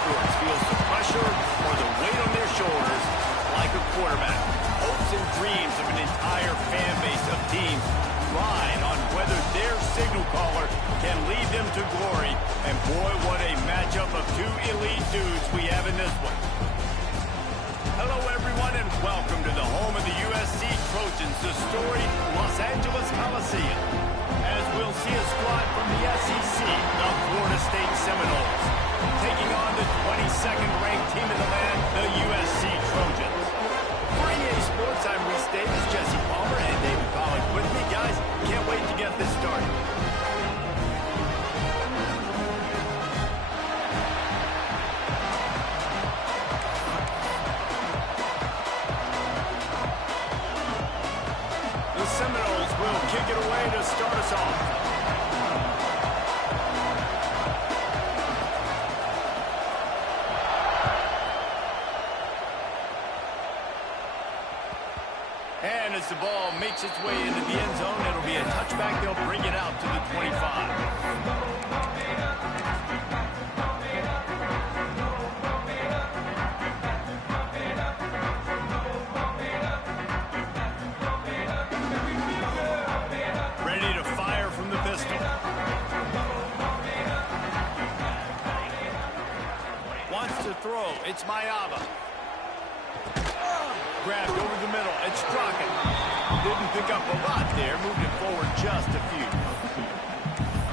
sports feels the pressure or the weight on their shoulders like a quarterback. Hopes and dreams of an entire fan base of teams ride on whether their signal caller can lead them to glory. And boy, what a matchup of two elite dudes we have in this one. Hello, everyone, and welcome to the home of the USC Trojans, the storied Los Angeles Coliseum. As we'll see a squad from the SEC, the Florida State Seminoles, taking on the 22nd ranked team in the land, the USC Trojans. For EA Sports, I'm Reese Davis, Jesse Palmer, and David Pollack with me. Guys, can't wait to get this started. The Seminoles will kick it away to start us off. And as the ball makes its way into the end zone, it'll be a touchback. They'll bring it out to the 25. Ready to fire from the pistol. Wants to throw. It's Mayava. Grabbed over the middle. It's Strachan. Didn't pick up a lot there. Moved it forward just a few.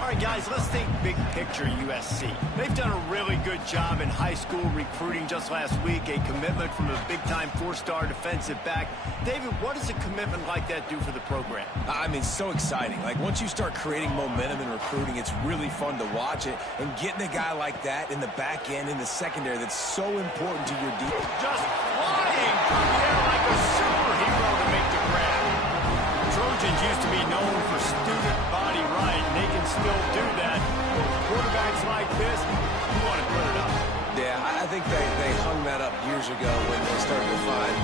All right, guys, let's think big picture USC. They've done a really good job in high school recruiting just last week. A commitment from a big-time four-star defensive back. David, what does a commitment like that do for the program? I mean, so exciting. Like, once you start creating momentum in recruiting, it's really fun to watch it. And getting a guy like that in the back end, in the secondary, that's so important to your defense. Just flying through the air like a superhero to make the grab. Trojans used to be known for student body right, and they can still do that. Quarterbacks like this, you want to put it up. Yeah, I think they hung that up years ago when they started to find,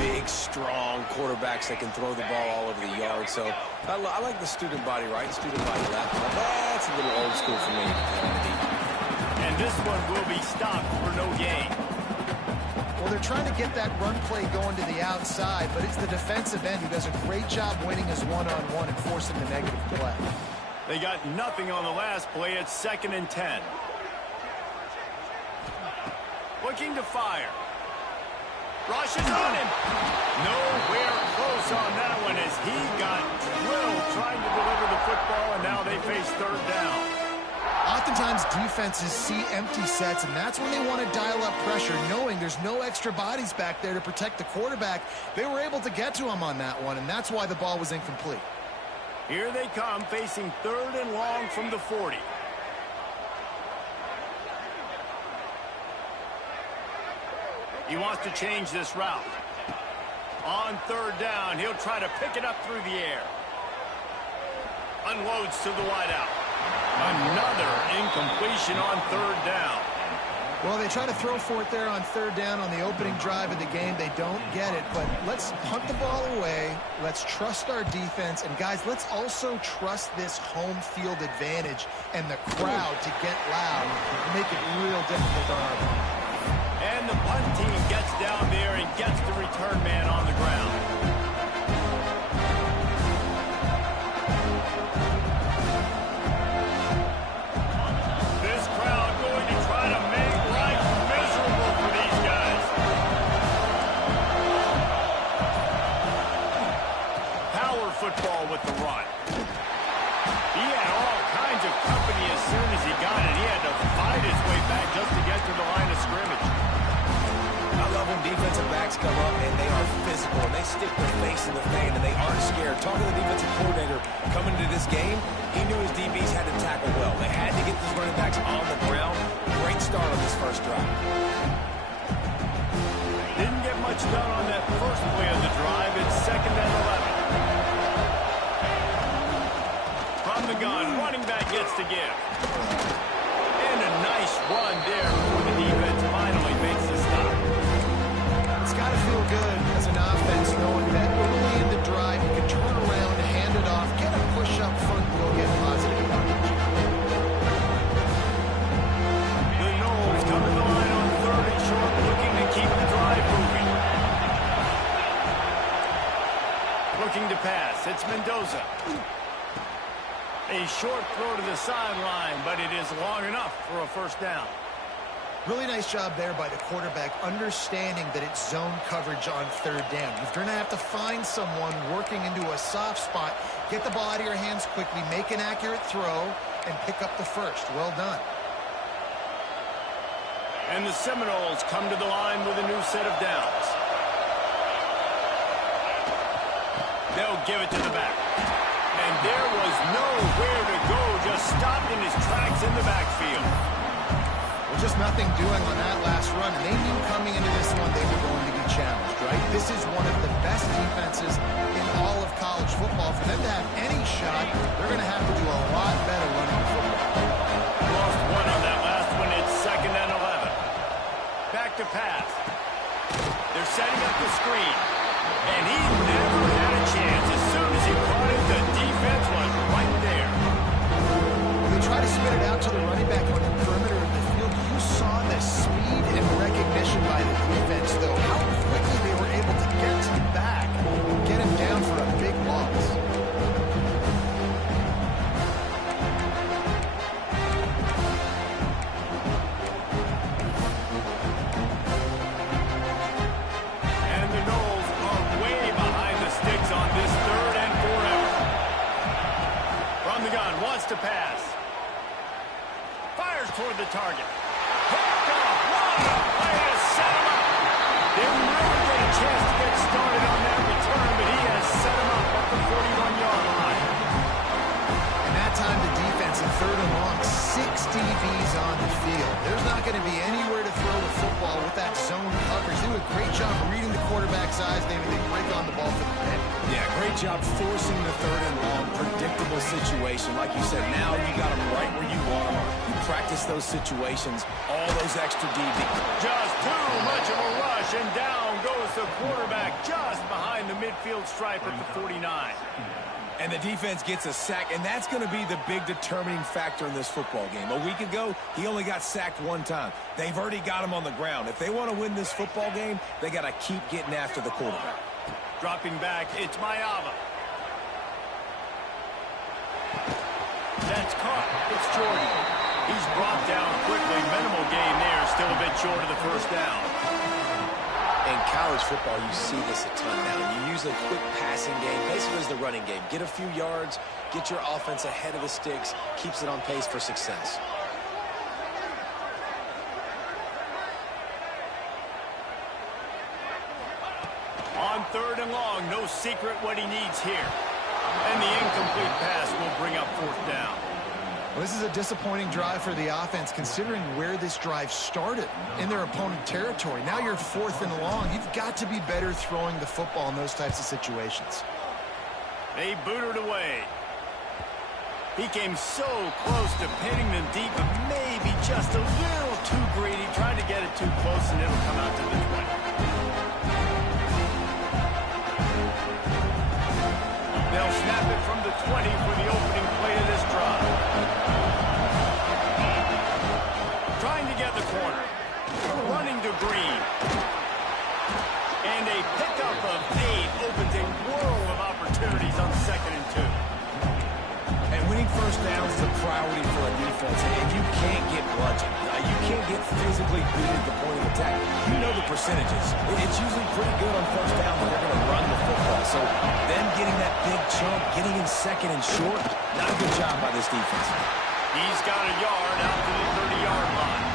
big, strong quarterbacks that can throw the ball all over the yard. So I like the student body right, student body left. That's a little old school for me. And this one will be stopped for no gain. Well, they're trying to get that run play going to the outside, but it's the defensive end who does a great job winning his one-on-one and forcing the negative play. They got nothing on the last play. It's 2nd and 10. Looking to fire. Rushes on him. Nowhere close on that one as he got drilled trying to deliver the football, and now they face 3rd down. Oftentimes defenses see empty sets, and that's when they want to dial up pressure, knowing there's no extra bodies back there to protect the quarterback. They were able to get to him on that one, and that's why the ball was incomplete. Here they come, facing 3rd and long from the 40. He wants to change this route. On 3rd down, he'll try to pick it up through the air. Unloads to the wideout. Another incompletion on 3rd down. Well, they try to throw for it there on 3rd down on the opening drive of the game. They don't get it, but let's punt the ball away. Let's trust our defense. And, guys, let's also trust this home field advantage and the crowd to get loud and make it real difficult on our opponent. And the punt team gets down there and gets the return man on the ground. This crowd going to try to make life miserable for these guys. Power football with the run. He had all kinds of company as soon as he got it. He had to fight his way back just to get to the line of scrimmage. I love when defensive backs come up and they are physical and they stick their face in the fan and they aren't scared. Talking to the defensive coordinator coming into this game, he knew his DBs had to tackle well. They had to get these running backs on the ground. Great start on this first drive. Didn't get much done on that first play of the drive. It's 2nd and 11. From the gun, running back gets to give. And a nice run there before the defense finally makes the stop. It's got to feel good as an offense knowing that early in the drive you can turn around, hand it off, get a push up front, and go get positive yardage. The Noles come to the It's Mendoza. A short throw to the sideline, but it is long enough for a first down. Really nice job there by the quarterback, understanding that it's zone coverage on third down. You're going to have to find someone working into a soft spot, get the ball out of your hands quickly, make an accurate throw, and pick up the first. Well done. And the Seminoles come to the line with a new set of downs. They'll give it to the back. And there was nowhere to go, just stopped in his tracks in the backfield. Well, just nothing doing on that last run, and they knew coming into this one they were going to be challenged, right? This is one of the best defenses in all of college football. For them to have any shot, they're going to have to do a lot better running the football. Lost one on that last one. It's 2nd and 11. Back to pass. They're setting up the screen. And he never had a chance. As soon as he caught it, the defense was right there. They try to spit it out to the running back on the perimeter of the field. You saw the speed and recognition by the defense, though. How quickly they were able to get to the back and get him down for a big loss. To pass. Fires toward the target. Picked off. What a play to set him up. Didn't really get a chance to get started on that return, but he has set him up at the 41-yard line. And that time the defense in 3rd and long, 6 DBs on the field. There's not going to be anywhere to throw the football with that zone coverage. They do a great job reading the quarterback's eyes. Maybe they break on the ball for the pick. Yeah, great job forcing the 3rd and long, predictable situation. Like you said, now you got them right where you want them. You practice those situations, all those extra DBs. Just too much of a rush, and down goes the quarterback just behind the midfield stripe at the 49. And the defense gets a sack, and that's going to be the big determining factor in this football game. A week ago, he only got sacked 1 time. They've already got him on the ground. If they want to win this football game, they got to keep getting after the quarterback. Dropping back, it's Mayava. That's caught. It's Jordan. He's brought down quickly. Minimal gain there. Still a bit short of the first down. In college football, you see this a ton now. You use a quick passing game, basically as the running game. Get a few yards, get your offense ahead of the sticks, keeps it on pace for success. On 3rd and long, no secret what he needs here. And the incomplete pass will bring up 4th down. Well, this is a disappointing drive for the offense, considering where this drive started in their opponent territory. Now you're 4th and long. You've got to be better throwing the football in those types of situations. They booted away. He came so close to pinning them deep, but maybe just a little too greedy. Tried to get it too close, and it'll come out to the 20. They'll snap it from the 20 for the opening play of this drive. Trying to get the corner. Running to Green. And a pickup of 8 opens a world of opportunities on 2nd and 2. And winning first downs is a priority for a defense, and you can't get bludgeoned. You can't get physically beat at the point of attack. You know the percentages. It's usually pretty good on first down when they're going to run the football. So them getting that big chunk, getting in 2nd and short, not a good job by this defense. He's got a yard out to the 30-yard line.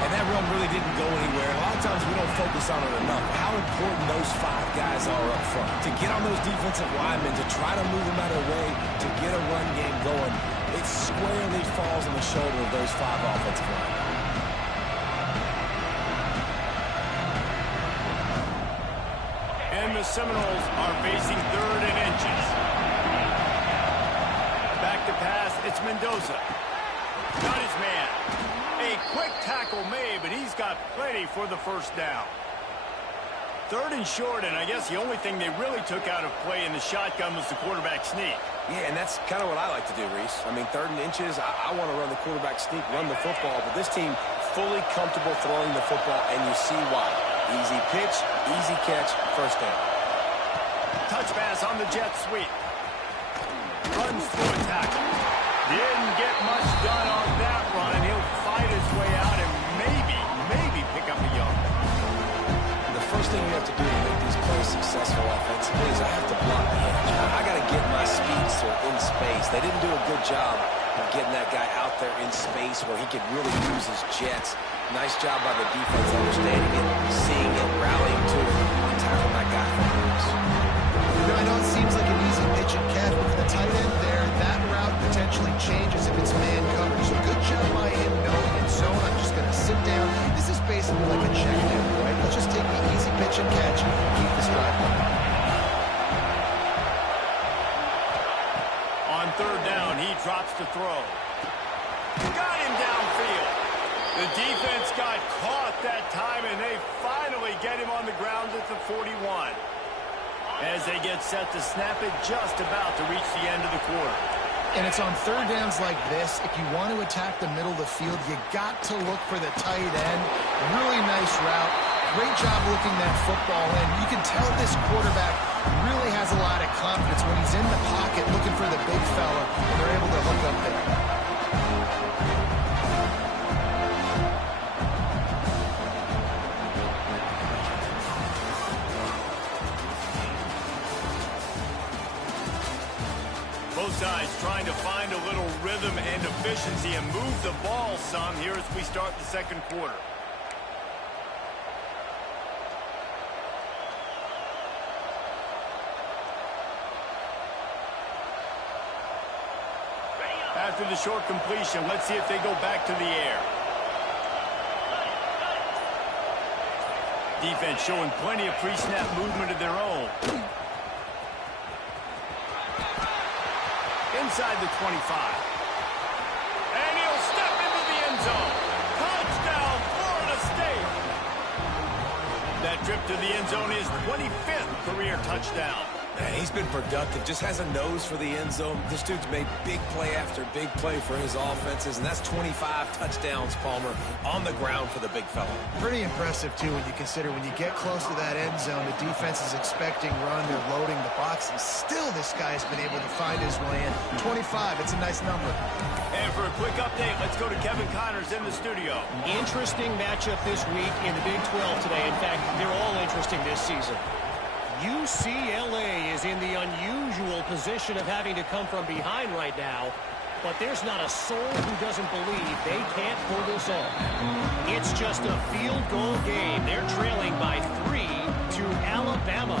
And that run really didn't go anywhere. A lot of times we don't focus on it enough. How important those 5 guys are up front. To get on those defensive linemen, to try to move them out of the way, to get a run game going, it squarely falls on the shoulder of those 5 offensive linemen. And the Seminoles are facing 3rd and inches. Back to pass, it's Mendoza. Got his man. A quick tackle made, but he's got plenty for the first down. 3rd and short, and I guess the only thing they really took out of play in the shotgun was the quarterback sneak. Yeah, and that's kind of what I like to do, Reese. I mean, 3rd and inches, I want to run the quarterback sneak, run the football, but this team fully comfortable throwing the football, and you see why. Easy pitch, easy catch, first down. touch pass on the jet sweep. Runs through a tackle. Didn't get much done on that run. He'll fight his way out and maybe pick up a yard. The first thing you have to do to make these plays successful offensively is I have to block the edge. I got to get my speedster in space. They didn't do a good job of getting that guy out there in space where he could really use his jets. Nice job by the defense understanding it, seeing it, rallying to it, and tackling that guy for loss. I know it seems like an easy pitch and catch, but for the tight end there, that route potentially changes if it's man coverage. So good job by him knowing in zone. I'm just going to sit down. This is basically like a check down, right? Let's just take the easy pitch and catch and keep this drive going. On third down, he drops to throw. Got him downfield. The defense got caught that time, and they finally get him on the ground at the 41. As they get set to snap it, just about to reach the end of the quarter. And it's on third downs like this. If you want to attack the middle of the field, you got to look for the tight end. Really nice route. Great job looking that football in. You can tell this quarterback really has a lot of confidence when he's in the pocket looking for the big fella, and they're able to hook up there. Both sides trying to find a little rhythm and efficiency and move the ball some here as we start the second quarter. After the short completion, let's see if they go back to the air. Defense showing plenty of pre-snap movement of their own. Inside the 25. And he'll step into the end zone. Touchdown, Florida State. That trip to the end zone is 25th career touchdown. Man, he's been productive, just has a nose for the end zone. This dude's made big play after big play for his offenses, and that's 25 touchdowns, Palmer, on the ground for the big fella. Pretty impressive, too, when you consider when you get close to that end zone, the defense is expecting run, they're loading the box, and still this guy's been able to find his way in. 25, it's a nice number. And for a quick update, let's go to Kevin Connors in the studio. Interesting matchup this week in the Big 12 today. In fact, they're all interesting this season. UCLA is in the unusual position of having to come from behind right now, but there's not a soul who doesn't believe they can't pull this off. It's just a field goal game. They're trailing by 3 to Alabama.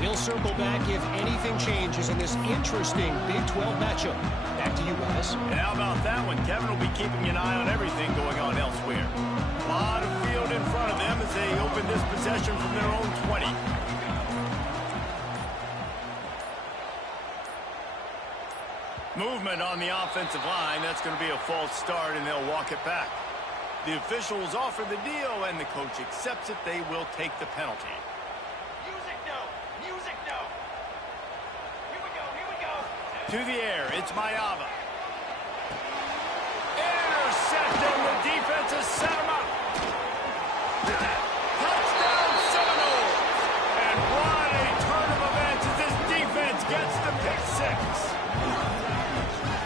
We'll circle back if anything changes in this interesting Big 12 matchup. Back to you guys. And how about that one? Kevin will be keeping an eye on everything going on elsewhere. A lot of field in front of them as they open this possession from their own 20. Movement on the offensive line. That's going to be a false start, and they'll walk it back. The officials offer the deal, and the coach accepts it. They will take the penalty. Music no! Music no! Here we go, here we go! To the air, it's Mayava. Intercepted, the defense has set him up. Touchdown Seminoles! And what a turn of events as this defense gets the pick six.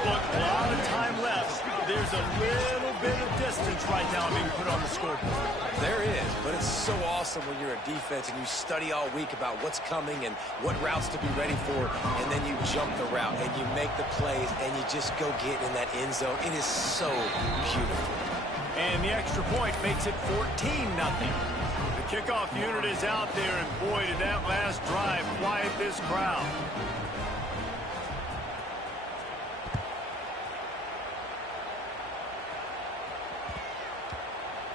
Look, a lot of time left. There's a little bit of distance right now being put on the scoreboard. There is, but it's so awesome when you're a defense and you study all week about what's coming and what routes to be ready for, and then you jump the route and you make the plays and you just go get in that end zone. It is so beautiful. And the extra point makes it 14-0. The kickoff unit is out there, and boy, did that last drive quiet this crowd.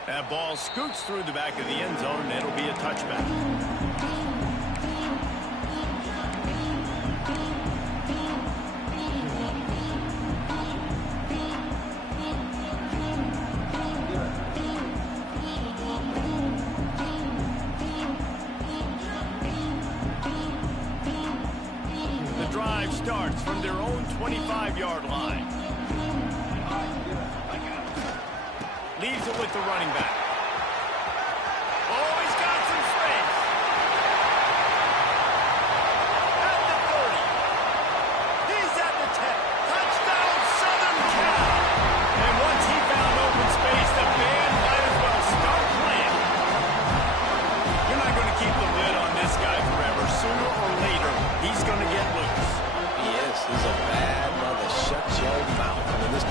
That ball scoots through the back of the end zone, and it'll be a touchback. The drive starts from their own 25-yard line. Leaves it with the running back. Oh, he's got some space.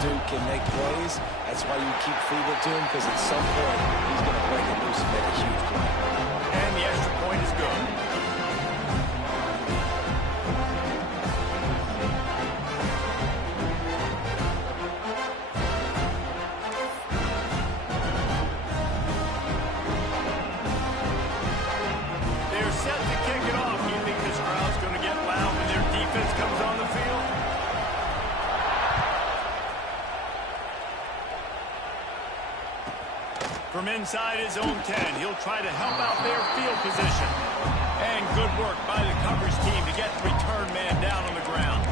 dude can make plays. That's why you keep feeding it to him, because at some point, he's going to break it loose and make a huge play. And the extra point is good. They're set to kick it off. You think this crowd's going to get loud when their defense comes on the field? From inside his own 10, he'll try to help out their field position. And good work by the coverage team to get the return man down on the ground.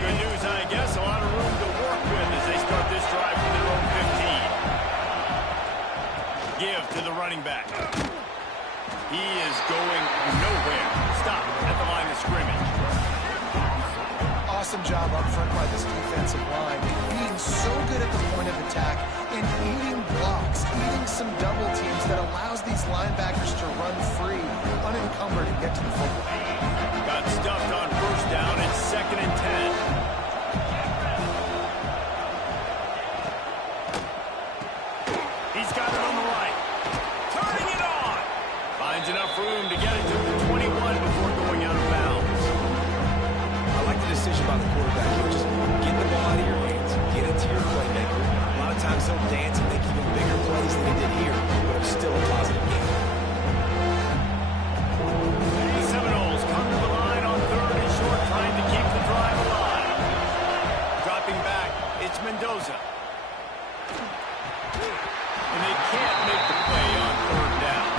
Good news, I guess. A lot of room to work with as they start this drive from their own 15. Give to the running back. He is going nowhere. Stop at the line of scrimmage. Awesome job up front by this defensive line. Being so good at the point of attack and eating blocks, eating some double teams that allows these linebackers to run free, unencumbered, and get to the football. Got stuffed on first down. It's 2nd and 10. He's got it on the right. Turning it on. Finds enough room to get it to the 21 before going out of bounds. I like the decision by the quarterback here. Just get the ball out of your hands. Get it to your playmaker. A lot of times they'll dance and make even bigger plays than they did here, but it was still a positive game. The Seminoles come to the line on 3rd and short, trying to keep the drive alive. Dropping back, it's Mendoza. And they can't make the play on 3rd down.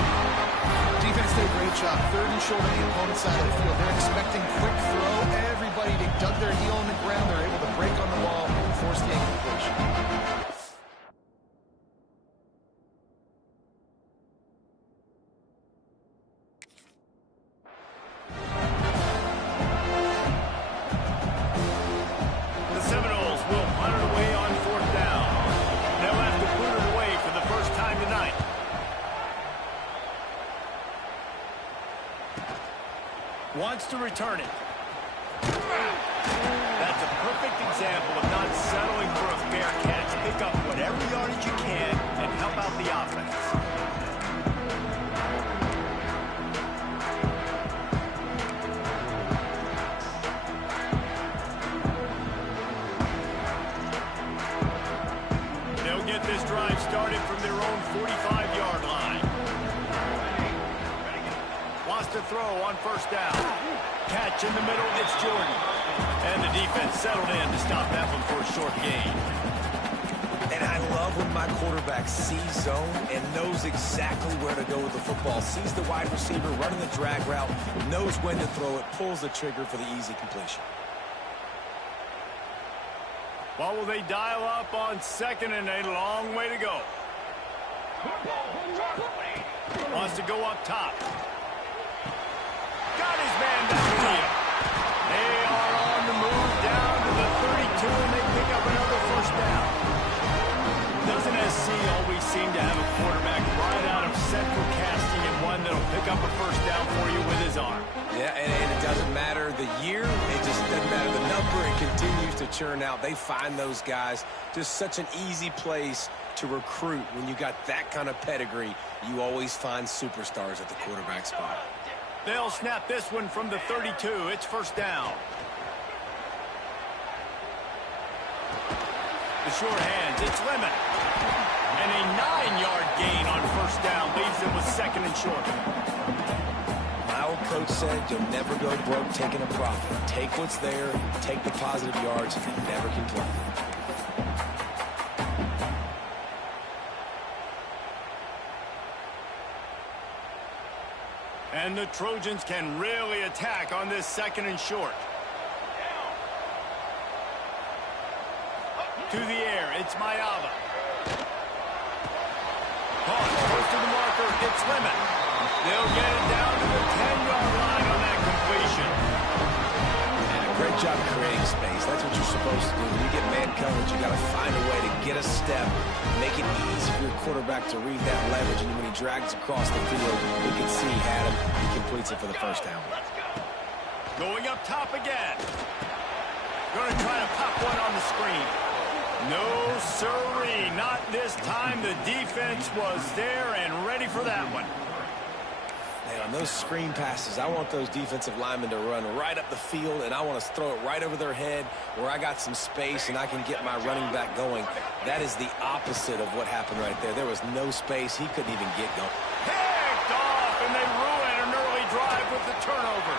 Defense did a great job. 3rd and short on the opponent's side of the field. They're expecting quick throw. Everybody, they dug their heel on the ground. They're able to break on the ball and force the incompletion. The Seminoles will punt it away on 4th down. They'll have to put it away for the first time tonight. Wants to return it. That's a perfect example of not settling for a fair catch. Pick up whatever yardage you can and help out the offense. They'll get this drive started from their own 45-yard line. Wants to throw on 1st down. Catch in the middle, it's Jordan. And the defense settled in to stop that one for a short gain. And I love when my quarterback sees zone and knows exactly where to go with the football. Sees the wide receiver running the drag route, knows when to throw it, pulls the trigger for the easy completion. What will they dial up on 2nd and a long way to go? Wants to go up top. Got his man down here. They are on the move down to the 32, and they pick up another 1st down. Doesn't SC always seem to have a quarterback right out of central casting and one that'll pick up a 1st down for you with his arm? Yeah, and it doesn't matter the year. It just doesn't matter the number. It continues to churn out. They find those guys. Just such an easy place to recruit. When you got that kind of pedigree, you always find superstars at the quarterback spot. They'll snap this one from the 32. It's 1st down. The short hands, it's Lemon. And a 9-yard gain on 1st down leaves them with 2nd and short. My old coach said you'll never go broke taking a profit. Take what's there, take the positive yards, and never complain. And the Trojans can really attack on this 2nd and short. To the air, it's Mayava. Caught, close to the marker, it's Lemon. They'll get it down to the 10-yard line on that completion. And a Great job creating space. That's what you're supposed to do. When you get man coverage, you got to find a way to get a step, make it easy for your quarterback to read that leverage, and when he drags across the field, you can see he had him. He completes it for the first down. Going up top again. Going to try to pop one on the screen. No, sirree. Not this time. The defense was there and ready for that one. Man, on those screen passes, I want those defensive linemen to run right up the field, and I want to throw it right over their head where I got some space and I can get my running back going. That is the opposite of what happened right there. There was no space. He couldn't even get going. Picked off, and they ruin an early drive with the turnover.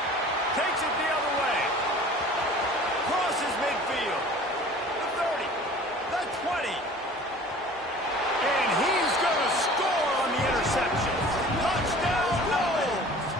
Takes it the other way. Crosses midfield. The 30. The 20. And he's going to score on the interception. Touchdown, Knowles!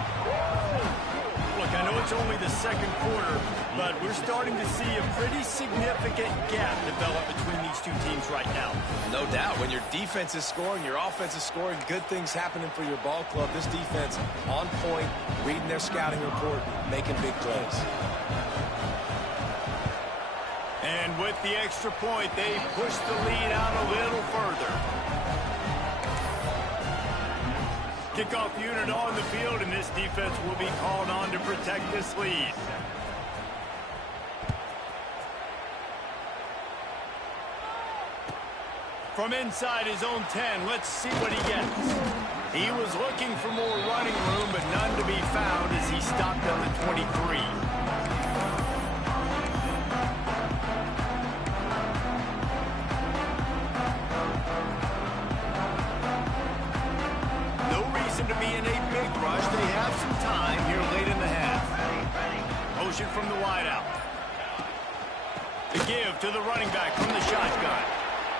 Look, I know it's only the second quarter, but we're starting to see a pretty significant gap develop between these two teams right now. No doubt. When your defense is scoring, your offense is scoring, good things happening for your ball club. This defense on point, reading their scouting report, making big plays. And with the extra point, they push the lead out a little further. Kickoff unit on the field, and this defense will be called on to protect this lead. From inside his own 10, let's see what he gets. He was looking for more running room, but none to be found as he stopped at the 23. To be in a big rush. They have some time here late in the half. Motion from the wideout. The give to the running back from the shotgun.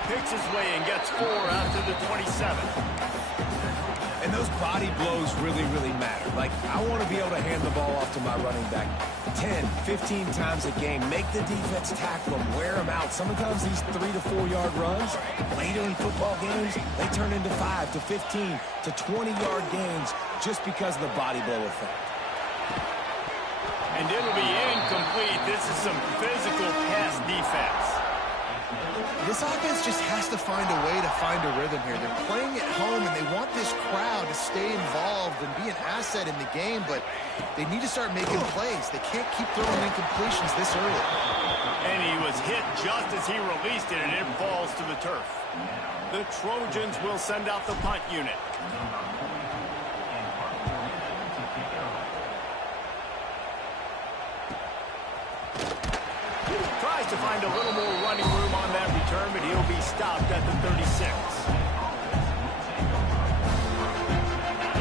Picks his way and gets 4 after the 27. And those body blows really, really matter. Like, I want to be able to hand the ball off to my running back 10, 15 times a game. Make the defense tackle them, wear them out. Sometimes these 3 to 4 yard runs, later in football games, they turn into 5 to 15 to 20 yard gains just because of the body blow effect. And it'll be incomplete. This is some physical pass defense. This offense just has to find a way to find a rhythm here. They're playing at home, and they want this crowd to stay involved and be an asset in the game, but they need to start making plays. They can't keep throwing incompletions this early. And he was hit just as he released it, and it falls to the turf. The Trojans will send out the punt unit. Tries to find a little more running room on that return, but he'll be stopped at the 36.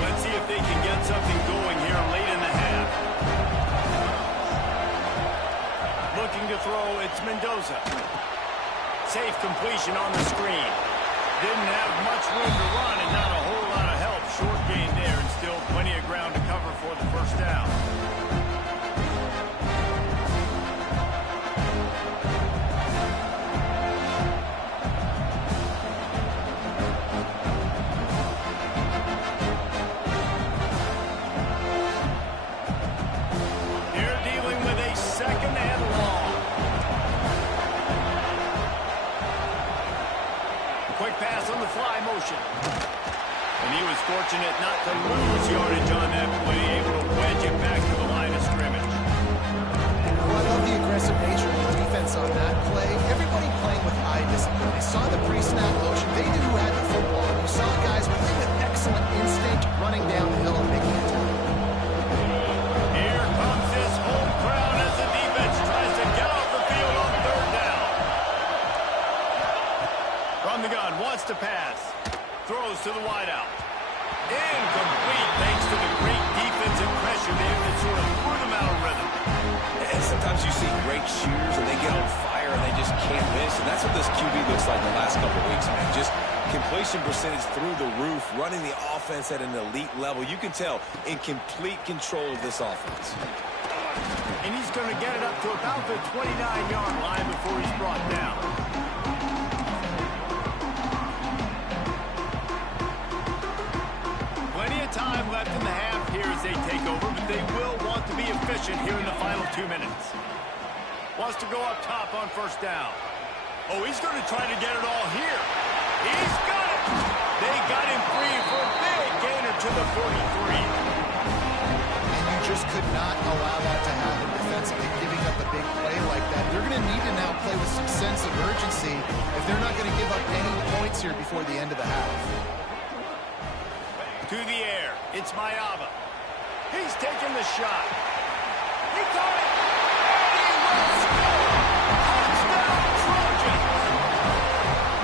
Let's see if they can get something going here late in the half. Looking to throw, it's Mendoza. Safe completion on the screen. Didn't have much room to run and not a whole lot of help. Short gain there and still plenty of ground to cover for the first down. And he was fortunate not to lose yardage on that play, able to wedge it back to the line of scrimmage. Well, I love the aggressive nature of the defense on that play. Everybody playing with eye discipline. They saw the pre-snap motion. They knew who had the football. And you saw guys playing with excellent instinct, running down the hill and making a tackle. Here comes this home crowd as the defense tries to get off the field on third down. From the gun, wants to pass. Throws to the wideout. Incomplete thanks to the great defensive pressure there that sort of threw them out of rhythm. And sometimes you see great shooters and they get on fire and they just can't miss. And that's what this QB looks like the last couple of weeks, man. Just completion percentage through the roof, running the offense at an elite level. You can tell in complete control of this offense. And he's going to get it up to about the 29-yard line before he's brought down. Time left in the half here as they take over, but they will want to be efficient here in the final 2 minutes. Wants to go up top on first down. Oh, he's going to try to get it all here. He's got it. They got him free for a big gainer to the 43. And you just could not allow that to happen defensively, giving up a big play like that. They're going to need to now play with some sense of urgency if they're not going to give up any points here before the end of the half. To the air. It's Mayava. He's taking the shot. He caught it. And he will score. Touchdown, Trojans.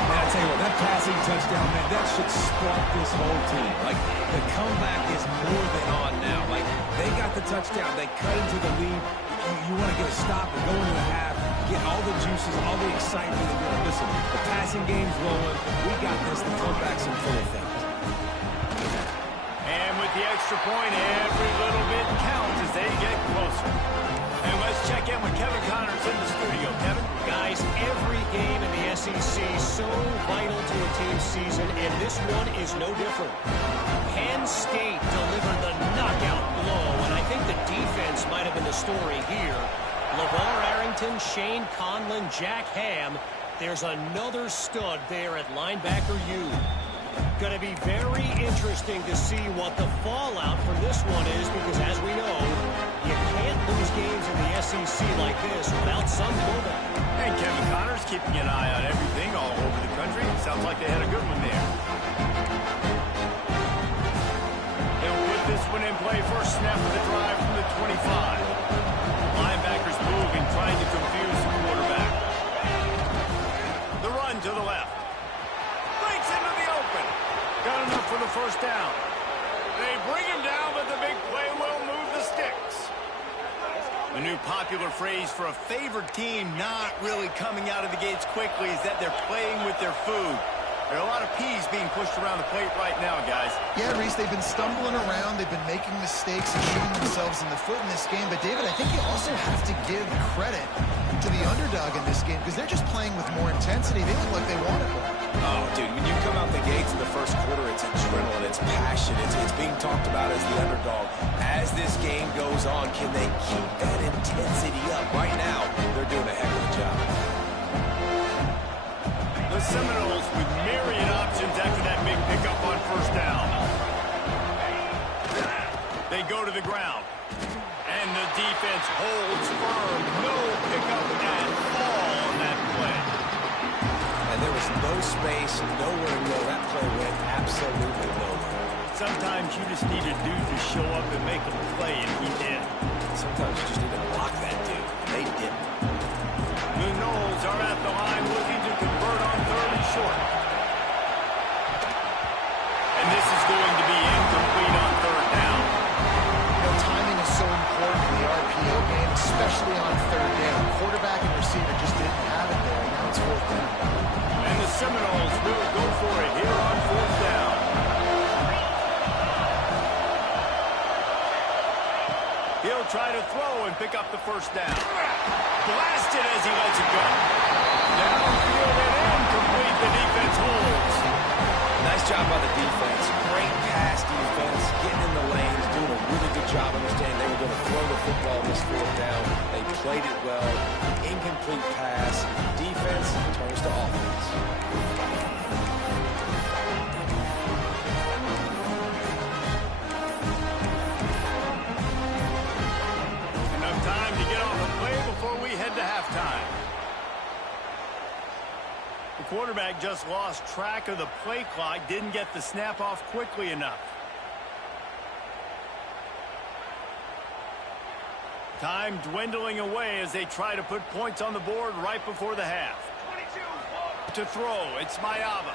Man, I tell you what, that passing touchdown, man, that should spark this whole team. Like, the comeback is more than on now. Like, they got the touchdown. They cut into the lead. You want to get a stop and go into the half, get all the juices, all the excitement, and go, listen, the passing game's rolling. We got this. The comeback's in full effect. And with the extra point, every little bit counts as they get closer. And let's check in with Kevin Connors in the studio. Kevin? Guys, every game in the SEC so vital to a team's season, and this one is no different. Penn State delivered the knockout blow, and I think the defense might have been the story here. LeVar Arrington, Shane Conlon, Jack Ham. There's another stud there at linebacker U. Going to be very interesting to see what the fallout from this one is, because as we know, you can't lose games in the SEC like this without some pullback. And Kevin Connors keeping an eye on everything all over the country. Sounds like they had a good one there. They'll put this one in play. First snap of the drive from the 25. Linebackers moving, trying to confuse the quarterback. The run to the left. Breaks into the open. Got enough for the first down. They bring him down, but the big play will move the sticks. The new popular phrase for a favored team not really coming out of the gates quickly is that they're playing with their food. There are a lot of peas being pushed around the plate right now, guys. Yeah, Reese, they've been stumbling around. They've been making mistakes and shooting themselves in the foot in this game. But, David, I think you also have to give credit to the underdog in this game because they're just playing with more intensity. They look like they want it more. Oh, dude, when you come out the gates in the first quarter, it's adrenaline, it's passion, it's being talked about as the underdog. As this game goes on, can they keep that intensity up? Right now, they're doing a heck of a job. The Seminoles with myriad options after that big pickup on first down. They go to the ground. And the defense holds firm. No pickup at all on that play. And there was no space, nowhere to go. That play went absolutely nowhere. Sometimes you just need a dude to show up and make a play, and he did. Sometimes you just need to block that dude, and they didn't. The Noles are at the line looking to convert on third and short. And this is going to be incomplete on third down. You know, timing is so important in the RPO game, especially on third down. Quarterback and receiver just didn't have it there. Now it's fourth down. And the Seminoles will go for it here on fourth down. He'll try to throw and pick up the first down. Blasted as he lets it go. Downfield and incomplete. The defense holds. Nice job by the defense. Great pass defense, getting in the lanes, doing a really good job. Understanding they were going to throw the football on this fourth down. They played it well. Incomplete pass. Defense turns to offense. Enough time to get off a play before we head to halftime. The quarterback just lost track of the play clock, didn't get the snap off quickly enough. Time dwindling away as they try to put points on the board right before the half. 22. To throw, it's Mayava.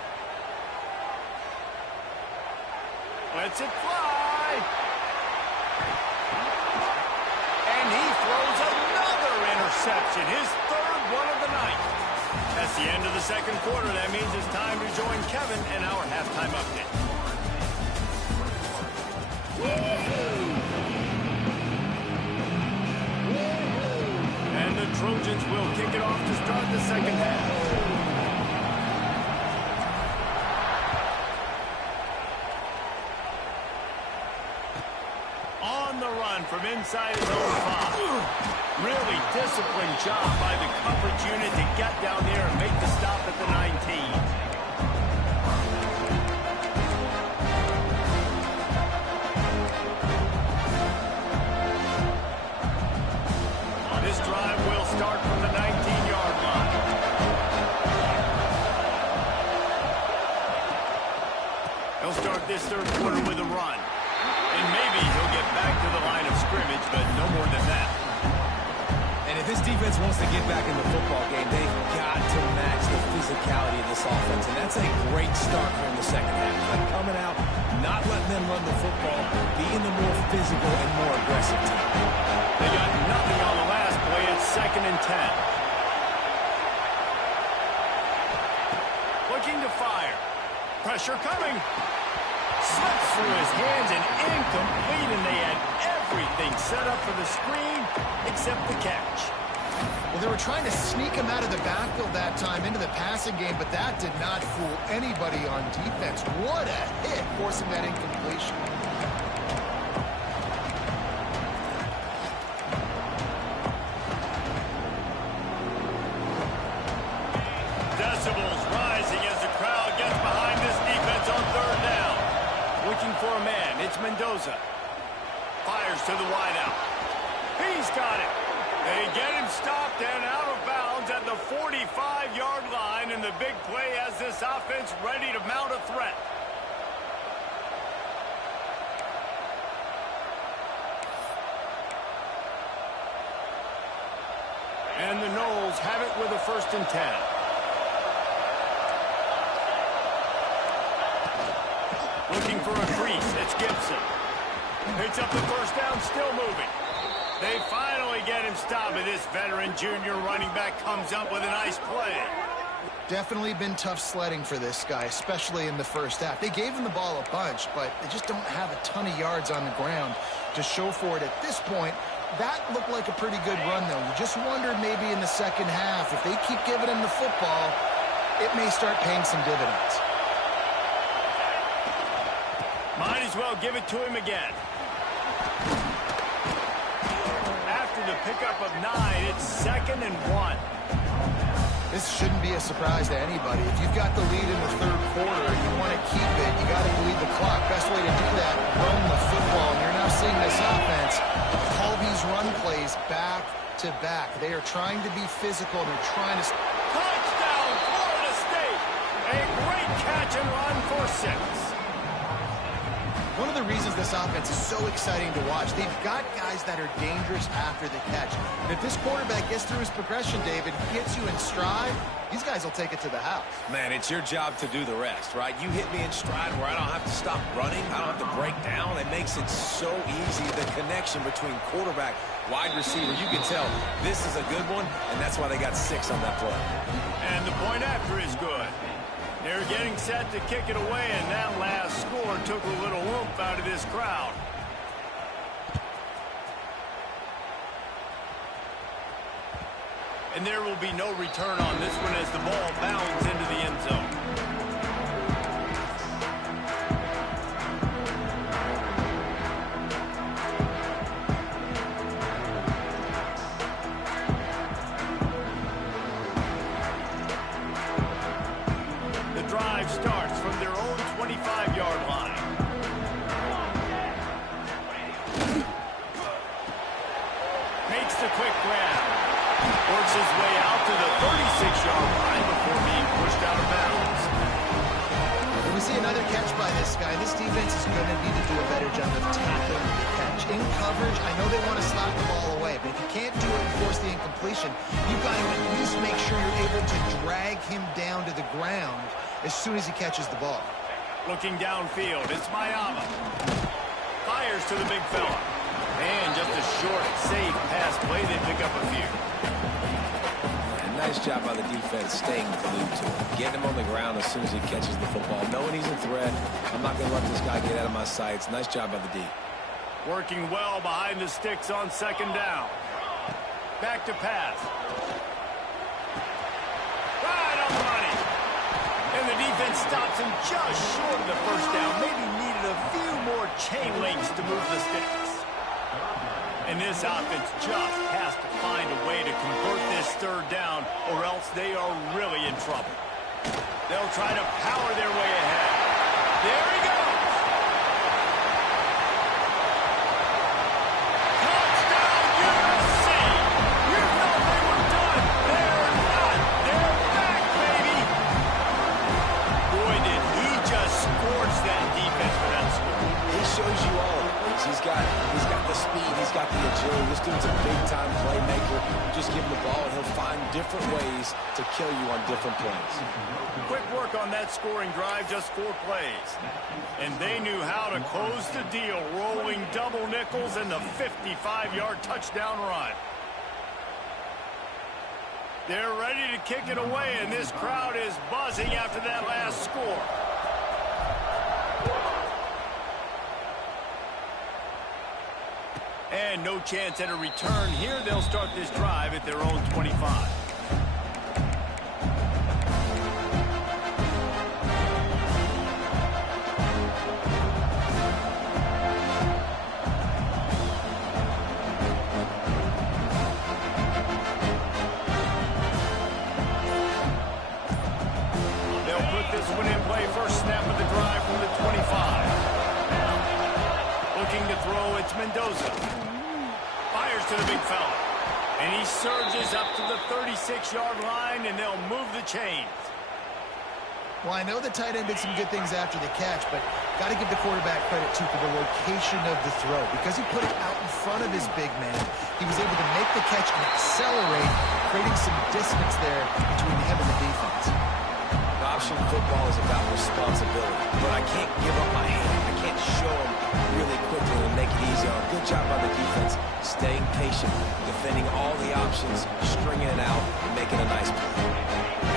Lets it fly. And he throws another interception, his third one of the night. That's the end of the second quarter. That means it's time to join Kevin and our halftime update. And the Trojans will kick it off to start the second half. On the run from inside his own 5. Really disciplined job by the coverage unit to get down there and make the stop at the 19. This drive will start from the 19-yard line. He'll start this third quarter with a run. And maybe he'll get back to the line of scrimmage, but no more than that. And if this defense wants to get back in the football game, they've got to match the physicality of this offense. And that's a great start for the second half. Like coming out, not letting them run the football, being the more physical and more aggressive team. They got nothing on the last play. It's 2nd and 10. Looking to fire. Pressure coming. Slips through his hands and incomplete, and they had everything set up for the screen except the catch. Well, they were trying to sneak him out of the backfield that time into the passing game, but that did not fool anybody on defense. What a hit, forcing that incompletion. Decibels rising as the crowd gets behind this defense on 3rd down. Looking for a man, it's Mendoza. Fires to the wideout. He's got it. They get him stopped and out of bounds at the 45-yard line, and the big play has this offense ready to mount a threat. And the Noles have it with a 1st and 10. Looking for a crease, it's Gibson. Picks up the 1st down, still moving. They finally get him stopped, but this veteran junior running back comes up with a nice play. Definitely been tough sledding for this guy, especially in the first half. They gave him the ball a bunch, but they just don't have a ton of yards on the ground to show for it at this point. That looked like a pretty good run, though. You just wondered maybe in the second half, if they keep giving him the football, it may start paying some dividends. Might as well give it to him again. After the pickup of 9, it's 2nd and 1. This shouldn't be a surprise to anybody. If you've got the lead in the third quarter and you want to keep it, you got to bleed the clock. Best way to do that, run the football. And you're now seeing this offense call these run plays back to back. They are trying to be physical. They're trying to... Touchdown, Florida State! A great catch and run for 6. One of the reasons this offense is so exciting to watch, they've got guys that are dangerous after the catch. And if this quarterback gets through his progression, David, he gets you in stride, these guys will take it to the house. Man, it's your job to do the rest, right? You hit me in stride where I don't have to stop running. I don't have to break down. It makes it so easy, the connection between quarterback, wide receiver. You can tell this is a good one, and that's why they got 6 on that play. And the point after is good. They're getting set to kick it away, and that last score took a little oomph out of this crowd. And there will be no return on this one as the ball bounds into the end zone. Starts from their own 25-yard line. Makes the quick grab. Works his way out to the 36-yard line before being pushed out of bounds. When we see another catch by this guy, this defense is going to need to do a better job of tackling the catch. In coverage, I know they want to slap the ball away, but if you can't do it and force the incompletion, you've got to at least make sure you're able to drag him down to the ground as soon as he catches the ball. Looking downfield, it's Mayama. Fires to the big fella. And just a short, safe pass play. They pick up a few. And nice job by the defense staying glued to him. Getting him on the ground as soon as he catches the football. Knowing he's a threat, I'm not going to let this guy get out of my sights. Nice job by the D. Working well behind the sticks on 2nd down. Back to pass. Right on the money. And the defense stops him just short of the 1st down. Maybe needed a few more chain links to move the sticks. And this offense just has to find a way to convert this third down, or else they are really in trouble. They'll try to power their way ahead. There he goes. Touchdown, USA! You thought they were done. They're not. They're back, baby. Boy, did he just scorch that defense for that score. He shows you all of it. He's got the speed, he's got the agility. This dude's a big-time playmaker. Just give him the ball, and he'll find different ways to kill you on different plays. Quick work on that scoring drive, just 4 plays. And they knew how to close the deal, rolling double nickels and the 55-yard touchdown run. They're ready to kick it away, and this crowd is buzzing after that last score. And no chance at a return here. They'll start this drive at their own 25. They'll put this one in play. First snap of the drive from the 25. Looking to throw, it's Mendoza. Fires to the big fella. And he surges up to the 36-yard line, and they'll move the chains. Well, I know the tight end did some good things after the catch, but got to give the quarterback credit, too, for the location of the throw. Because he put it out in front of his big man, he was able to make the catch and accelerate, creating some distance there between him and the defense. Option football is about responsibility, but I can't give up my hand. I can't show him really quickly and make it easy on. Good job by the defense, staying patient, defending all the options, stringing it out, and making a nice play.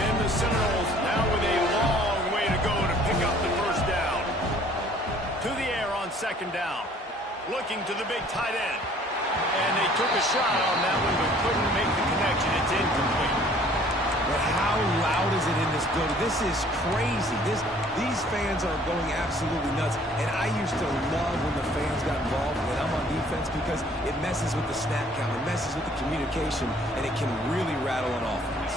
And the Seminoles now with a long way to go to pick up the first down. To the air on second down. Looking to the big tight end. And they took a shot on that one, but couldn't make the connection. It's incomplete. But how loud is it in this building? This is crazy. These fans are going absolutely nuts. And I used to love when the fans got involved when I'm on defense because it messes with the snap count. It messes with the communication, and it can really rattle an offense.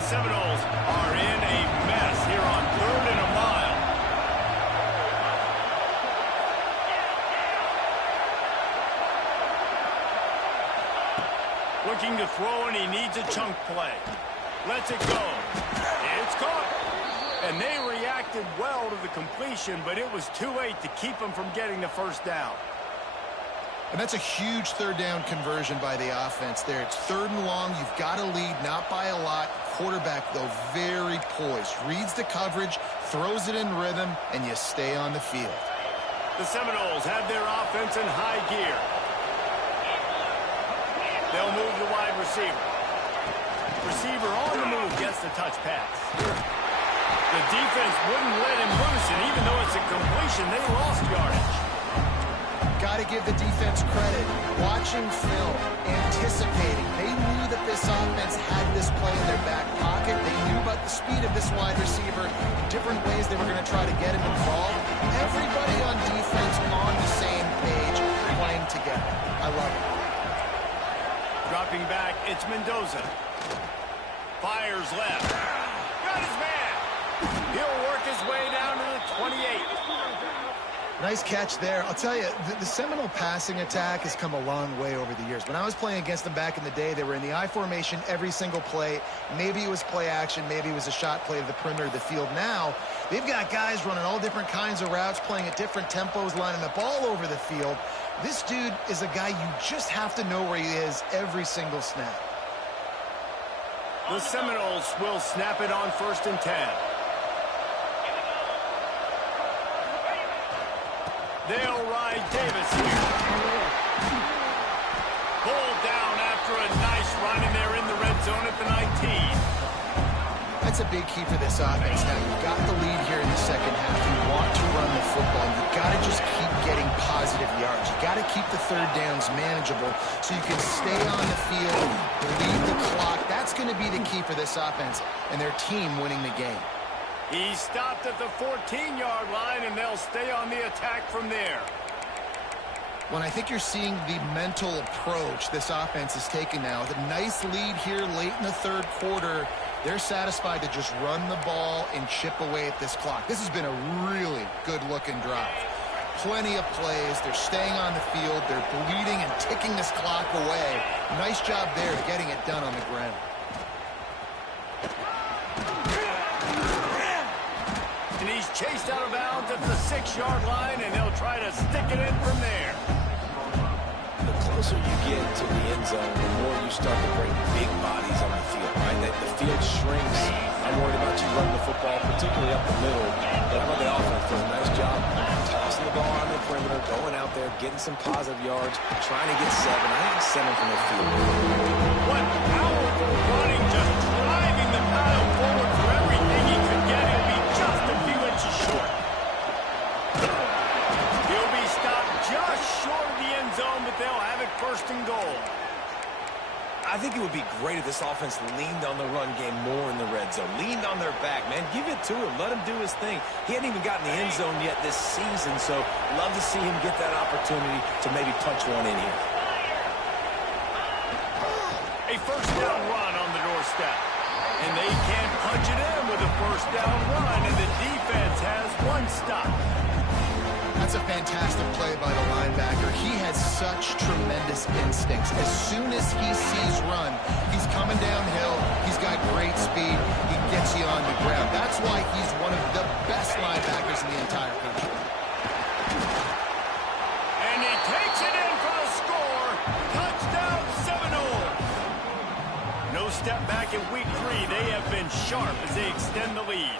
The Seminoles are in a mess here on 3rd and a mile. Looking to throw, and he needs a chunk play. Lets it go. It's caught. And they reacted well to the completion, but it was too late to keep them from getting the first down. And that's a huge third down conversion by the offense there. It's 3rd and long. You've got to lead, not by a lot. Quarterback, though, very poised. Reads the coverage, throws it in rhythm, and you stay on the field. The Seminoles have their offense in high gear. They'll move the wide receiver. Receiver on the move gets the touch pass. The defense wouldn't let him loose, and even though it's a completion, they lost yardage. Got to give the defense credit. Watching film, anticipating. They knew that this offense had this play in their back pocket. They knew about the speed of this wide receiver. In different ways they were going to try to get him involved. Everybody on defense on the same page, playing together. I love it. Dropping back, it's Mendoza. Fires left. Got his man. He'll work his way down to the 28. Nice catch there. I'll tell you, the Seminole passing attack has come a long way over the years. When I was playing against them back in the day, they were in the I formation every single play. Maybe it was play action. Maybe it was a shot play to the perimeter of the field. Now, they've got guys running all different kinds of routes, playing at different tempos, lining up all over the field. This dude is a guy you just have to know where he is every single snap. The Seminoles will snap it on 1st and 10. They'll ride Davis here. Pulled down after a nice run, and they're in the red zone at the 19. That's a big key for this offense. Now, you've got the lead here in the second half. You want to run the football. You've got to just keep getting positive yards. You've got to keep the third downs manageable so you can stay on the field, bleed the clock. That's going to be the key for this offense and their team winning the game. He stopped at the 14-yard line, and they'll stay on the attack from there. When I think you're seeing the mental approach this offense is taking now. With a nice lead here late in the third quarter, they're satisfied to just run the ball and chip away at this clock. This has been a really good-looking drive. Plenty of plays. They're staying on the field. They're bleeding and ticking this clock away. Nice job there getting it done on the ground. And he's chased out of bounds at the 6-yard line, and they'll try to stick it in from there. The closer you get to the end zone, the more you start to bring big bodies on the field, right? That the field shrinks. I'm worried about you running the football, particularly up the middle. But how about the offense? Does a nice job tossing the ball on the perimeter, going out there, getting some positive yards, trying to get 7. I think 7 from the field. What powerful running, just driving the pile forward for everything he could get. He'll be just a few inches short. He'll be stopped just short of the end zone, but they'll have it first and goal. I think it would be great if this offense leaned on the run game more in the red zone. Leaned on their back, man. Give it to him. Let him do his thing. He hadn't even gotten the end zone yet this season, so love to see him get that opportunity to maybe punch one in here. A first down run on the doorstep. And they can't punch it in with a first down run, and the defense has one stop. That's a fantastic play by the linebacker. He has such tremendous instincts. As soon as he sees run, he's coming downhill. He's got great speed. He gets you on the ground. That's why he's one of the best linebackers in the entire country. And he takes it in for the score. Touchdown, Seminole. No step back in week 3. They have been sharp as they extend the lead.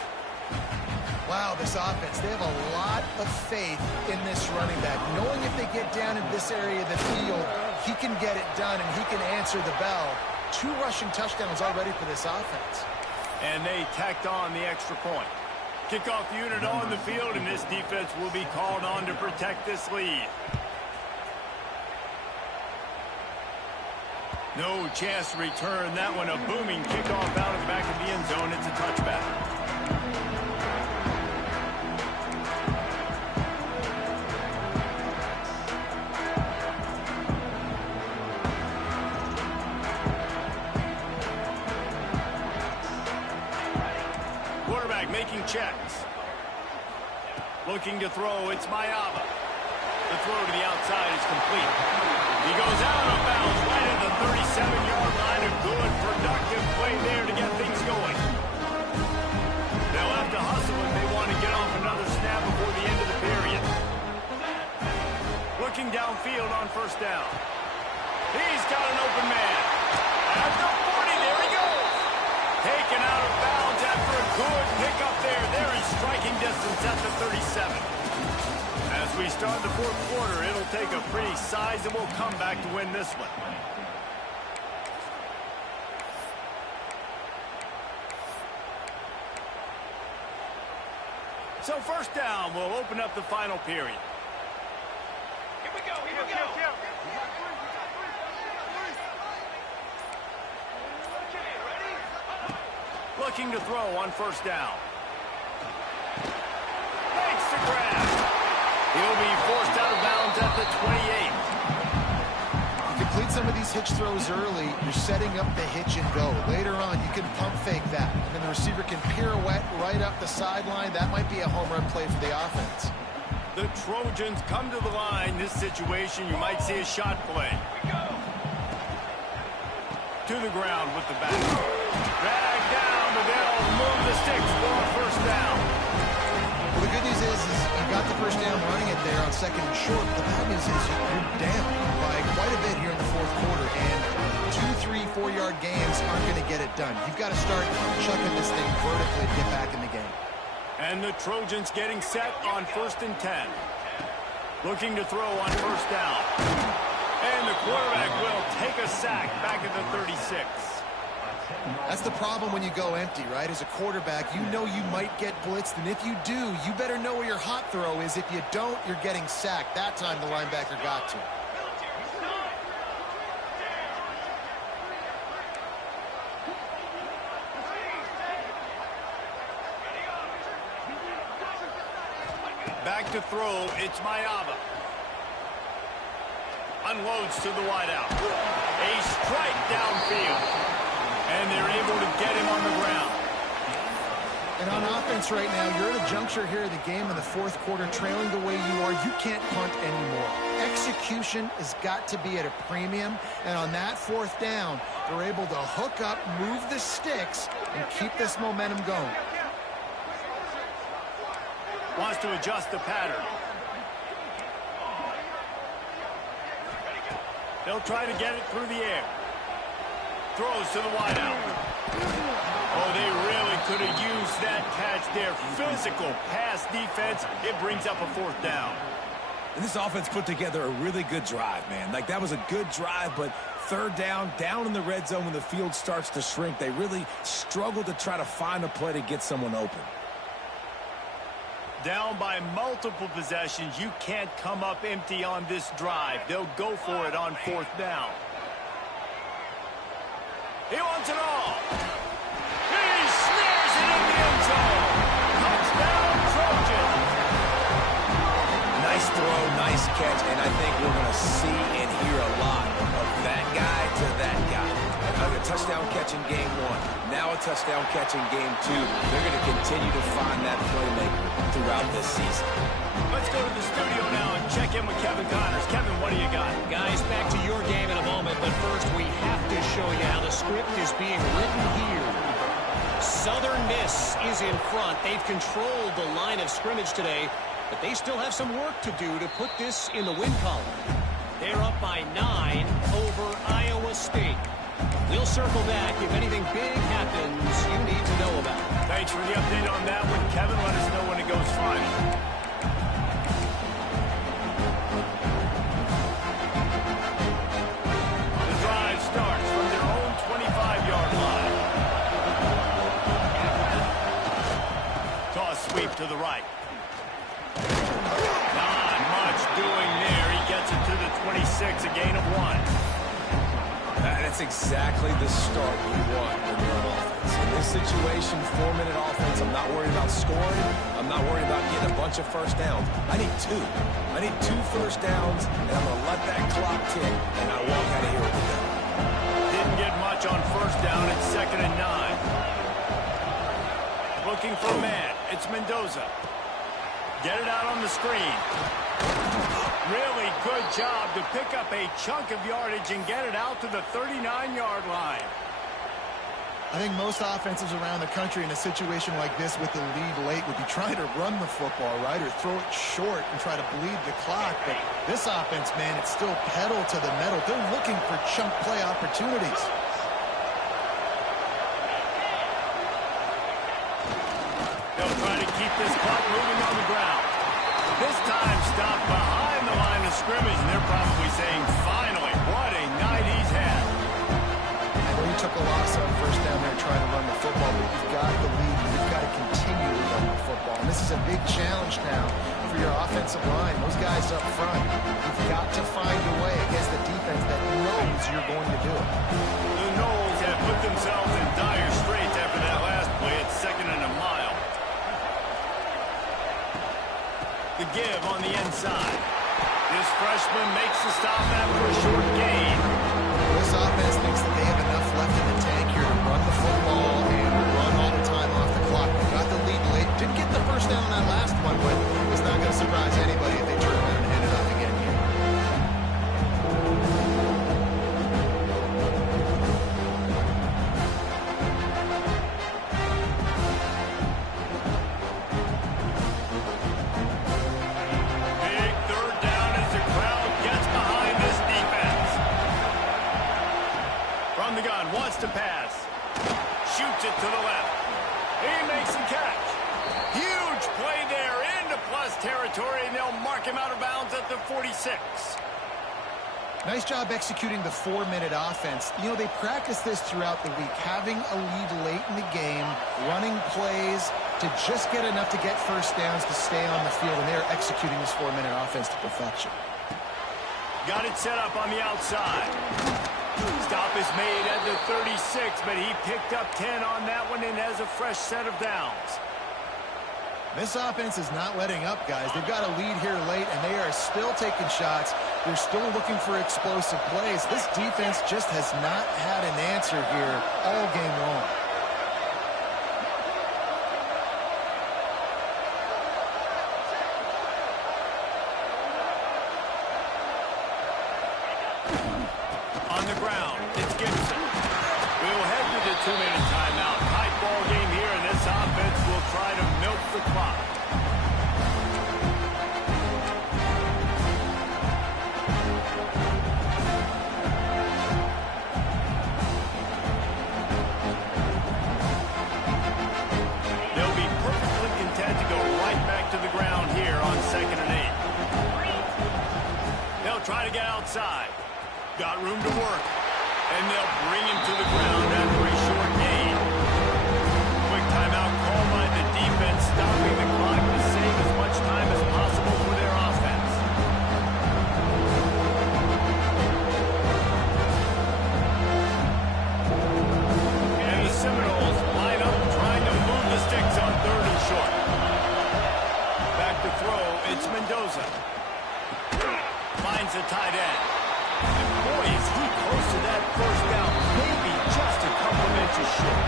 Wow, this offense, they have a lot of faith in this running back. Knowing if they get down in this area of the field, he can get it done and he can answer the bell. 2 rushing touchdowns already for this offense. And they tacked on the extra point. Kickoff unit on the field, and this defense will be called on to protect this lead. No chance to return that one. A booming kickoff out of the back of the end zone. It's a touchback. Making checks. Looking to throw, it's Mayava. The throw to the outside is complete. He goes out of bounds right at the 37-yard line. A good, productive play there to get things going. They'll have to hustle if they want to get off another snap before the end of the period. Looking downfield on first down. He's got an open man. At the 40, there he goes. Taken out of bounds after a good pickup there. There he's striking distance at the 37. As we start the fourth quarter, it'll take a pretty sizable comeback to win this one. So first down will open up the final period. Here we go, here we go. Looking to throw on first down. Makes the grab. He'll be forced out of bounds at the 28. You complete some of these hitch throws early, you're setting up the hitch and go. Later on, you can pump fake that. And the receiver can pirouette right up the sideline. That might be a home run play for the offense. The Trojans come to the line. This situation, you might see a shot play. To the ground with the back. Drag down, but they'll move the sticks for a first down. Well, the good news is you got the first down running it there on second and short. The bad news is you're down by quite a bit here in the fourth quarter, and 2, 3, 4-yard gains aren't going to get it done. You've got to start chucking this thing vertically to get back in the game. And the Trojans getting set on 1st and 10. Looking to throw on first down. And the quarterback will take a sack back at the 36. That's the problem when you go empty, right? As a quarterback, you know you might get blitzed, and if you do, you better know where your hot throw is. If you don't, you're getting sacked. That time the linebacker got to him. Back to throw, it's Mayava. Unloads to the wideout. A strike downfield. And they're able to get him on the ground. And on offense right now, you're at a juncture here of the game in the fourth quarter, trailing the way you are. You can't punt anymore. Execution has got to be at a premium. And on that fourth down, they're able to hook up, move the sticks, and keep this momentum going. Wants to adjust the pattern. They'll try to get it through the air. Throws to the wideout. Oh, they really could have used that catch there. Physical pass defense. It brings up a fourth down. And this offense put together a really good drive, man. Like, that was a good drive, but third down in the red zone when the field starts to shrink, they really struggle to try to find a play to get someone open. Down by multiple possessions, you can't come up empty on this drive. They'll go for it on fourth down. He wants it all. He snares it in the end zone. Touchdown, Trojans. Nice throw, nice catch, and I think we're going to see and hear a lot of that guy to that guy. A touchdown catch in game one, now a touchdown catch in game two. They're going to continue to find that playmaker throughout this season. Let's go to the studio now and check in with Kevin Connors. Kevin, what do you got? Guys, back to your game in a moment, but first we have to show you how the script is being written here. Southern Miss is in front. They've controlled the line of scrimmage today, but they still have some work to do to put this in the win column. They're up by 9 over Iowa State. We'll circle back if anything big happens you need to know about. Thanks for the update on that one, Kevin. Let us know when it goes final. The drive starts from their own 25-yard line. Toss sweep to the right. Not much doing there. He gets it to the 26, a gain of 1. That's exactly the start you want when you're on offense. In this situation, 4-minute offense, I'm not worried about scoring. I'm not worried about getting a bunch of first downs. I need 2. I need 2 first downs, and I'm going to let that clock tick, and I walk out of here with the dub. Didn't get much on first down. It's 2nd and 9. Looking for a man. It's Mendoza. Get it out on the screen. Really good job to pick up a chunk of yardage and get it out to the 39-yard line. I think most offenses around the country in a situation like this with the lead late would be trying to run the football, right, or throw it short and try to bleed the clock. But this offense, man, it's still pedal to the metal. They're looking for chunk play opportunities. They'll try to keep this clock moving on the ground. This time stopped behind the line of scrimmage, and they're probably saying, finally, what a night he's had. I know you took a loss on first down there trying to run the football, but you've got the lead. You've got to continue to run the football. And this is a big challenge now for your offensive line. Those guys up front, you've got to find a way against the defense that knows you're going to do it. The Noles have put themselves in dire straits after that last play. It's 2nd and a mile. The give on the inside. This freshman makes the stop after a short gain. This offense thinks that they have enough left in the tank here to run the football and run all the time off the clock. They got the lead late. Didn't get the first down on that last one, but it's not going to surprise anybody if they turn around and hand it off again here. Big third down as the crowd gets behind this defense. From the gun, wants to pass. Shoots it to the left. He makes the catch. Huge play there into plus territory, and they'll mark him out of bounds at the 46. Nice job executing the 4-minute offense. You know, they practice this throughout the week, having a lead late in the game, running plays to just get enough to get first downs to stay on the field, and they're executing this 4-minute offense to perfection. Got it set up on the outside. Stop is made at the 36, but he picked up 10 on that one and has a fresh set of downs. This offense is not letting up, guys. They've got a lead here late, and they are still taking shots. They're still looking for explosive plays. This defense just has not had an answer here all game long. On the ground, it's Gibson. We'll head to the 2-minute timeout. Tight ball game here, and this offense will try to milk the clock. They'll be perfectly content to go right back to the ground here on 2nd and 8. They'll try to get outside. Got room to work. And they'll bring him to the ground after a short gain. Quick timeout called by the defense, stopping the clock to save as much time as possible for their offense. And the Seminoles line up trying to move the sticks on 3rd and short. Back to throw, it's Mendoza. Finds the tight end. And boy, is he close to that first down. Maybe just a couple inches short.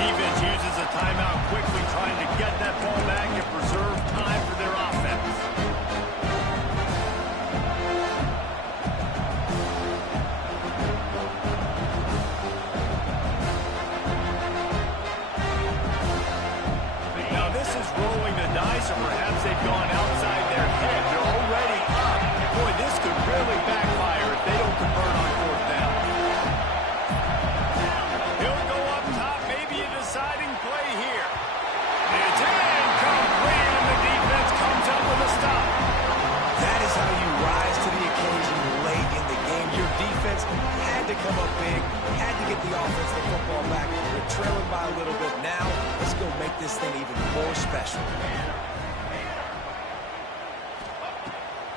Defense uses a timeout quickly, trying to get that ball back and preserve time for their offense. Now this is rolling the dice, or perhaps they've gone outside their head. They're already up. Boy, this could really backfire if they don't convert on 4th down. He'll go up top, maybe a deciding play here. It's incomplete, and the defense comes up with a stop. That is how you rise to the occasion late in the game. Your defense had to come up big, had to get the offense the football back. They're trailing by a little bit now. Let's go make this thing even more special.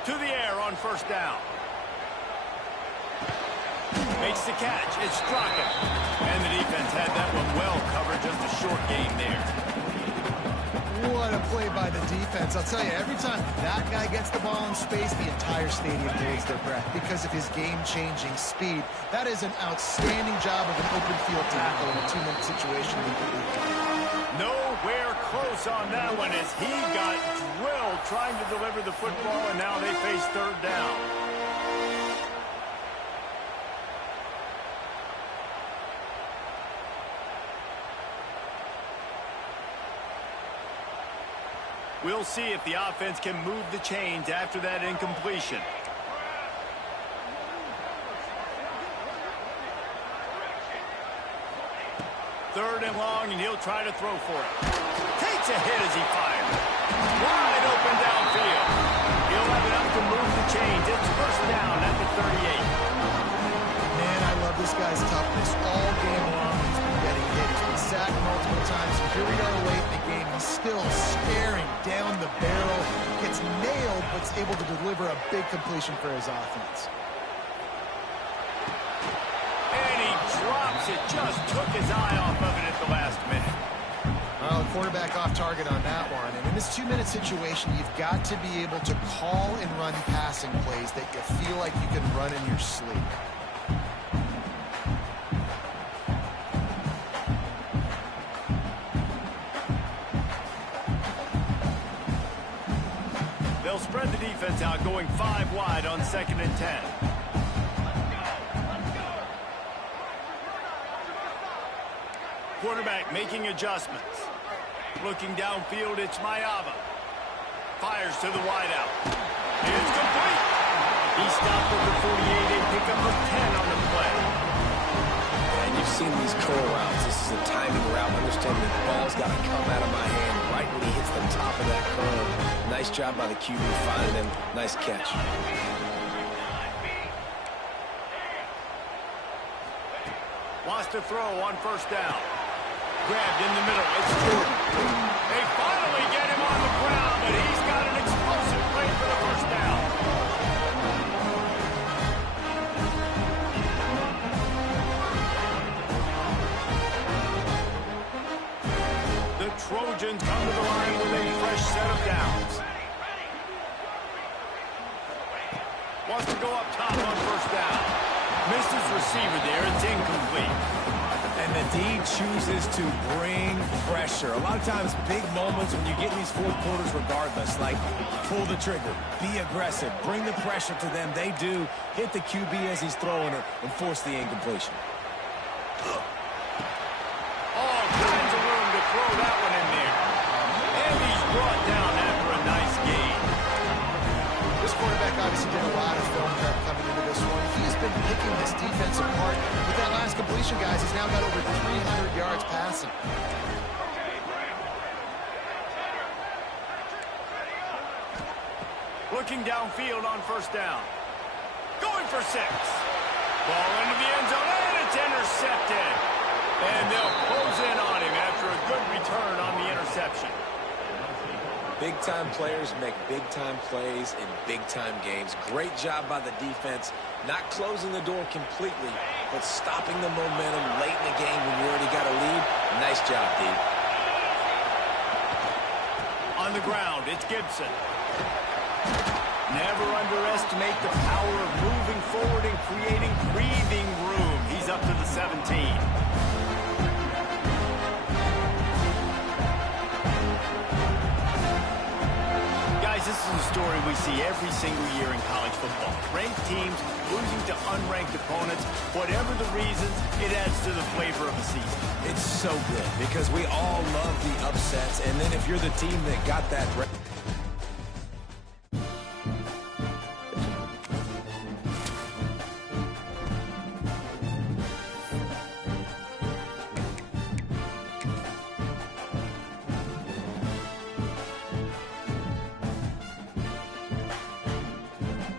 To the air on 1st down. Makes the catch. It's Strachan. And the defense had that one well covered. Just a short gain there. What a play by the defense. I'll tell you, every time that guy gets the ball in space, the entire stadium holds their breath because of his game-changing speed. That is an outstanding job of an open field tackle in a 2-minute situation. Nowhere close on that one as he got drilled trying to deliver the football, and now they face 3rd down. We'll see if the offense can move the chains after that incompletion. Third and long, and he'll try to throw for it. Takes a hit as he fires. Wide open downfield. He'll have enough to move the chains. It's 1st down at the 38. Man, I love this guy's toughness. All game long, he's been getting hit. He's been sacked multiple times. Here we are late in the game. He's still staring down the barrel. Gets nailed, but is able to deliver a big completion for his offense. Drops it, just took his eye off of it at the last minute. Well, quarterback off target on that one. And in this 2-minute situation, you've got to be able to call and run passing plays that you feel like you can run in your sleep. They'll spread the defense out, going 5 wide on 2nd and 10. Quarterback making adjustments. Looking downfield, it's Mayava. Fires to the wideout. It's complete. He stopped at the 48 and picked up a 10 on the play. And you've seen these curl routes. This is a timing route. Understand that the ball's got to come out of my hand right when he hits the top of that curl. Nice job by the QB finding him. Nice catch. Wants to throw on 1st down. Grabbed in the middle. It's Jordan. They finally get him on the ground, but he's got an explosive play for the 1st down. The Trojans come to the line with a fresh set of downs. wants to go up top on first down. Misses receiver there. It's incomplete. And the D chooses to bring pressure. A lot of times, big moments when you get in these fourth quarters regardless, like pull the trigger, be aggressive, bring the pressure to them. They do hit the QB as he's throwing it and force the incompletion. All kinds of room to throw that one in there. And he's brought down after a nice gain. This quarterback obviously did a lot of film prep coming into this one. He's been picking this defense apart. With that last completion, guys, he's now got over 300 yards passing. Looking downfield on first down. Going for 6. Ball into the end zone, and it's intercepted. And they'll close in on him after a good return on the interception. Big-time players make big-time plays in big-time games. Great job by the defense, not closing the door completely, but stopping the momentum late in the game when you already got a lead. Nice job, D. On the ground, it's Gibson. Never underestimate the power of moving forward and creating breathing room. He's up to the 17. Guys, this is a story we see every single year in college football. Ranked teams losing to unranked opponents. Whatever the reasons, it adds to the flavor of the season. It's so good because we all love the upsets, and then if you're the team that got that